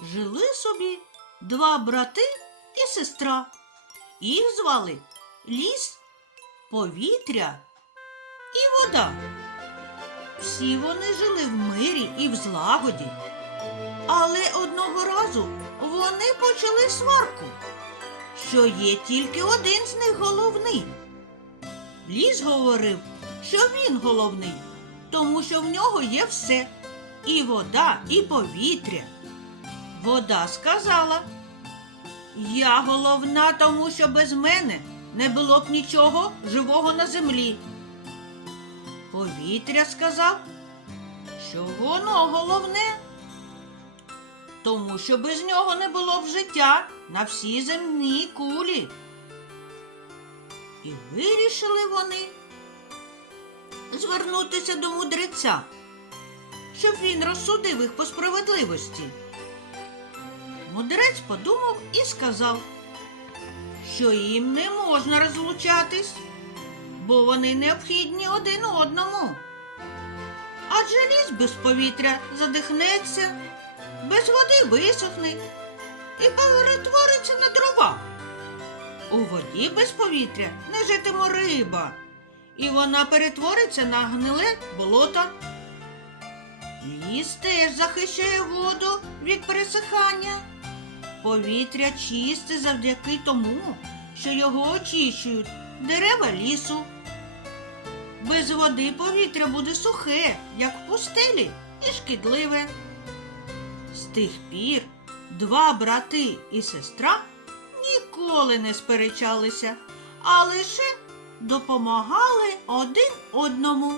жили собі два брати і сестра. Їх звали ліс, повітря і вода. Всі вони жили в мирі і в злагоді. Але одного разу вони почали сварку, що є тільки один з них головний. Ліс говорив, що він головний, тому що в нього є все і вода, і повітря. Вода сказала, я головна, тому що без мене не було б нічого живого на землі. Повітря сказав, що воно головне, тому що без нього не було б життя на всій земній кулі. І вирішили вони звернутися до мудреця, щоб він розсудив їх по справедливості. Мудрець подумав і сказав, що їм не можна розлучатись, бо вони необхідні один одному. Адже ліс без повітря задихнеться, без води висохне і перетвориться на дрова. У воді без повітря не житиме риба, і вона перетвориться на гниле болото. Ліс теж захищає воду від пересихання. Повітря чисте завдяки тому, що його очищують дерева лісу. Без води повітря буде сухе, як в пустелі, і шкідливе. З тих пір два брати і сестра ніколи не сперечалися, а лише допомагали один одному.